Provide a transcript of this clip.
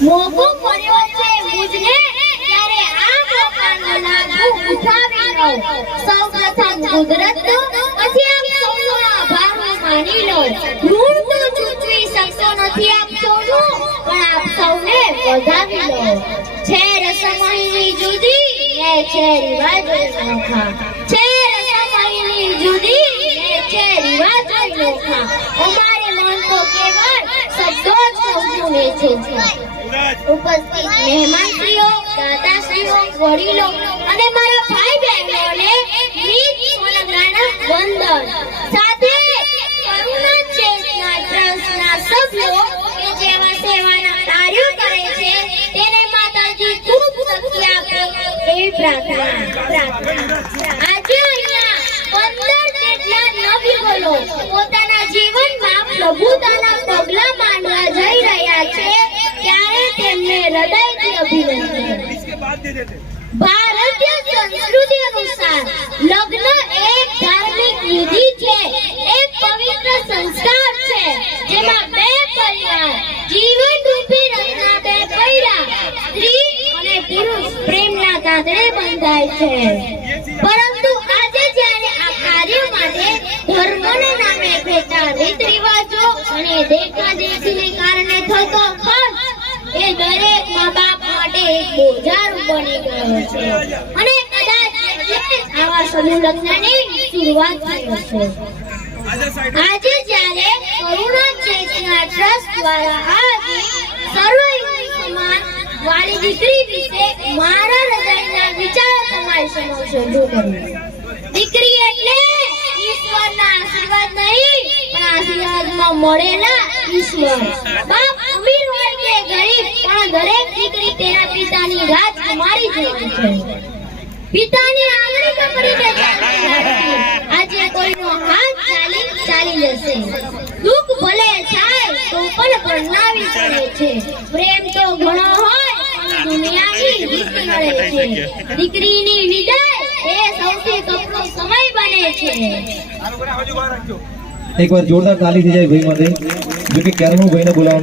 મોકો પડ્યો છે મુજને ત્યારે આ મોકાનો લાભ ઉઠાવી લો સૌપ્રથમ કુદરતનો પછી આપ સૌનો આભાર માની લો ઋણ તો ચૂકવી શકતો નથી આપ સૌનું પણ આપ સૌને વધાવી લો છે રસમણીની જુદી ને છે રિવાજો નોખા છે રસમણીની જુદી ને છે રિવાજો નોખા અમારે મન તો કેવળ શબ્દો જ સૌને છે ઉપસ્થિત મહેમાનશ્રીઓ દાદાશ્રીઓ વડીલો અને મારા ભાઈ બહેનોને ગીત સોનગરાના વંદન સાથે કરુણા ચેતના ટ્રસ્ટના સભ્યો કે જેવા સેવાના કાર્યો કરે છે તેને માતાજી ખૂબ શક્તિ આપે એવી પ્રાર્થના આજે અહીંયા 15 જેટલા નવયુગલો પોતાના જીવનમાં પ્રભુતાના પગલા માંડવા જઈ રહ્યા છે ત્યારે તેમને હૃદયથી અભિનંદન ભારતીય સંસ્કૃતિ અનુસાર લગ્ન એક ધાર્મિક વિધિ છે એક પવિત્ર સંસ્કાર છે જેમાં બે પરિવાર જીવન રૂપી રચના બે પૈડા સ્ત્રી અને પુરુષ પ્રેમના કાંધે બંધાય છે પરંતુ આજે જ્યારે આ કાર્ય માટે ધર્મના નામે થતા રીત રિવાજો અને દેખાદેખીને કારણે થતો ખર્ચ એ દરેક મા-બાપ માટે એક બોજારૂપ બની ગયો છે અને કદાચ આવા સમૂહ લગ્નની શરૂઆત થઈ હશે આજે જ્યારે કરુણા ચેતના ટ્રસ્ટ દ્વારા આ સર્વ સમાન વાળી દીકરી વિશે મારા હૃદયના વિચારો તમારી સમક્ષ રજૂ કરું દીકરી એટલે ઈશ્વરના આશીર્વાદ નહીં પણ આશીર્વાદમાં મળેલા ઈશ્વર બાપ અમીર હોય કે ગરીબ પણ દરેક દીકરી તેના પિતાની રાજકુમારી જેવી છે પિતાની આંગળી પકડીને આજે કોઈનો હાથ ચાલી જશે દુઃખ ભલે થાય તો પણ પરણાવી પડે છે પ્રેમ તો ઘણો હોય દુનિયાની રીત મળે છે દીકરીની વિદાય એ સૌથી કપરો સમય બને છે એક વાર જોરદાર તાલી થઈ જાય ભાઈ માટે જો કે ક્યારનું ભાઈને બોલાવવાનું